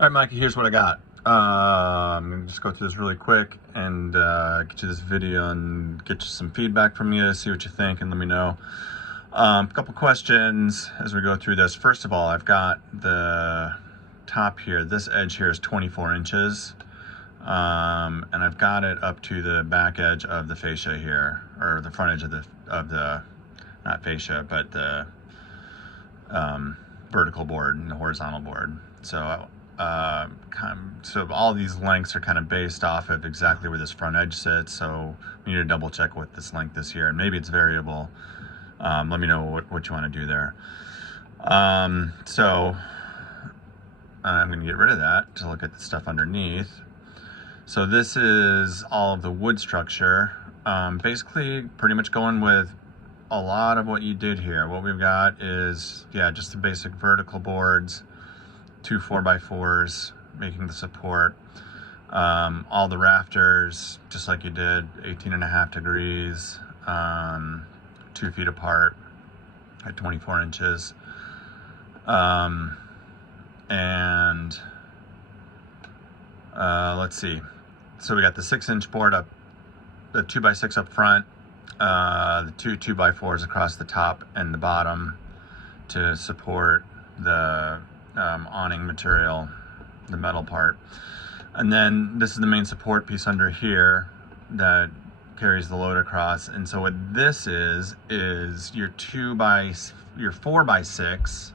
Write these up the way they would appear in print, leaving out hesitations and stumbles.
All right, Mikey, here's what I got. I'm going to just go through this really quick and get you this video and get you some feedback from you, see what you think, and let me know. A couple questions as we go through this. First of all, I've got the top here. This edge here is 24 inches. And I've got it up to the back edge of the fascia here, or the front edge of the not fascia, but the vertical board and the horizontal board. So so all these lengths are kind of based off of exactly where this front edge sits. So we need to double check what this length is here, and maybe it's variable. Let me know what you want to do there. So I'm going to get rid of that to look at the stuff underneath. So this is all of the wood structure. Basically pretty much going with a lot of what you did here. What we've got is, yeah, just the basic vertical boards, 2 4x4s making the support. All the rafters, just like you did, 18.5 degrees, 2 feet apart at 24 inches. Let's see. So we got the 6-inch board up, the 2x6 up front, the 2 2x4s across the top and the bottom to support the awning material, the metal part. And then this is the main support piece under here that carries the load across. And so what this is your 4x6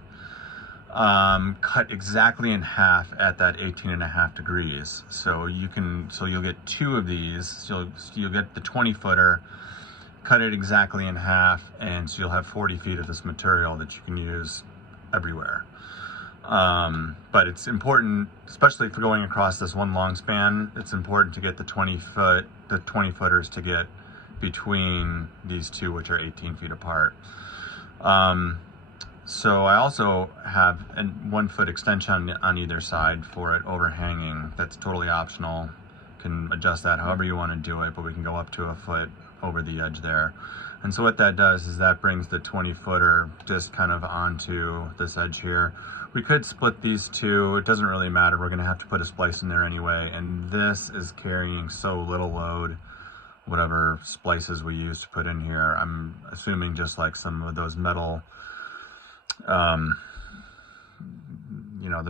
cut exactly in half at that 18.5 degrees. So you'll get 2 of these. So you'll get the 20-footer, cut it exactly in half, and so you'll have 40 feet of this material that you can use everywhere. But it's important, especially for going across this one long span, it's important to get the 20-footers to get between these two, which are 18 feet apart. So I also have a 1-foot extension on either side for it overhanging. That's totally optional. Can adjust that however you want to do it, but we can go up to a foot over the edge there. And so what that does is that brings the 20-footer just kind of onto this edge here. We could split these two. It doesn't really matter. We're going to have to put a splice in there anyway. And this is carrying so little load, whatever splices we use to put in here. I'm assuming just like some of those metal, the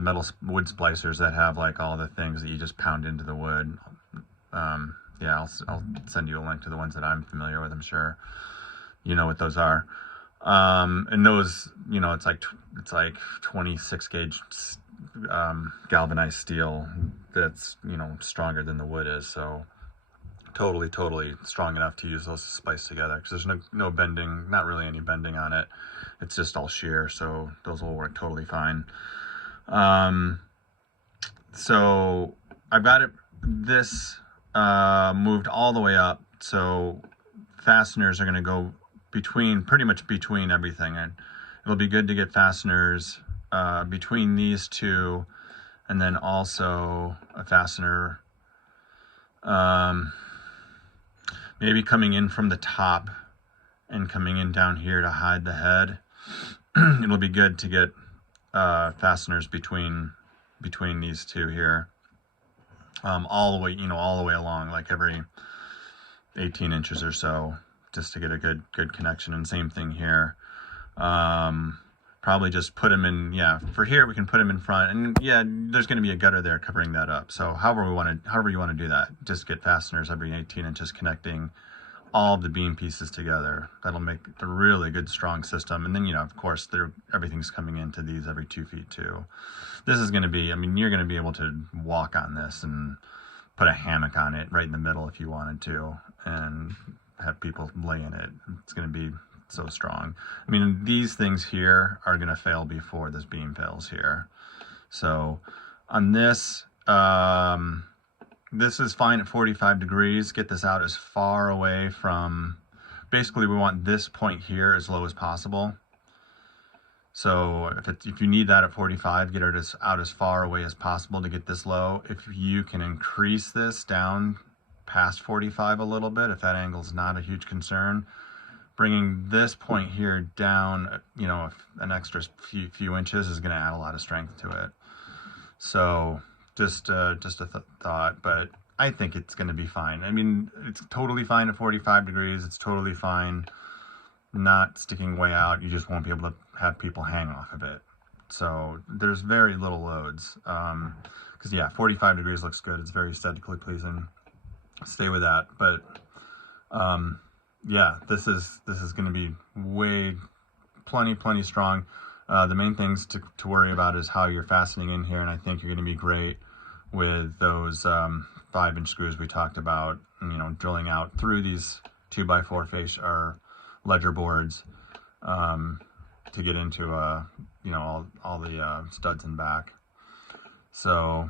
metal wood splicers that have like all the things that you just pound into the wood. Yeah, I'll send you a link to the ones that I'm familiar with. I'm sure you know what those are. And those, it's like 26 gauge galvanized steel that's, stronger than the wood is. So totally strong enough to use those to splice together, because there's no bending, not really any bending on it. It's just all shear, so those will work totally fine. So I've got this moved all the way up, so fasteners are going to go pretty much between everything, and it'll be good to get fasteners between these two, and then also a fastener maybe coming in from the top and coming in down here to hide the head. It'll be good to get fasteners between these two here, all the way along, like every 18 inches or so, just to get a good connection. And same thing here. Probably just put them in, for here we can put them in front, and there's going to be a gutter there covering that up. So however you want to do that, just get fasteners every 18 inches connecting all of the beam pieces together. That'll make a really good strong system. And then of course everything's coming into these every 2 feet too. This is going to be, you're going to be able to walk on this and put a hammock on it right in the middle if you wanted to, and have people lay in it. It's going to be so strong. These things here are going to fail before this beam fails here. So on this, this is fine at 45 degrees. Get this out as far away from, basically we want this point here as low as possible. So if you need that at 45, get it out as far away as possible to get this low. If you can increase this down past 45 a little bit, if that angle is not a huge concern, bringing this point here down, an extra few inches is going to add a lot of strength to it. So just a thought, but I think it's going to be fine. I mean, it's totally fine at 45 degrees. It's totally fine not sticking way out. You just won't be able to have people hang off of it. So there's very little loads. Because yeah, 45 degrees looks good. It's very aesthetically pleasing. Stay with that. But yeah, this is going to be plenty strong. The main things to worry about is how you're fastening in here, and I think you're going to be great with those 5-inch screws we talked about. You know, drilling out through these 2x4 face or ledger boards to get into you know, all the studs in back. So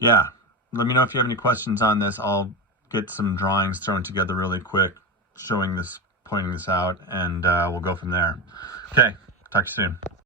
yeah, let me know if you have any questions on this. I'll get some drawings thrown together really quick showing this, pointing this out, and we'll go from there. Okay, talk to you soon.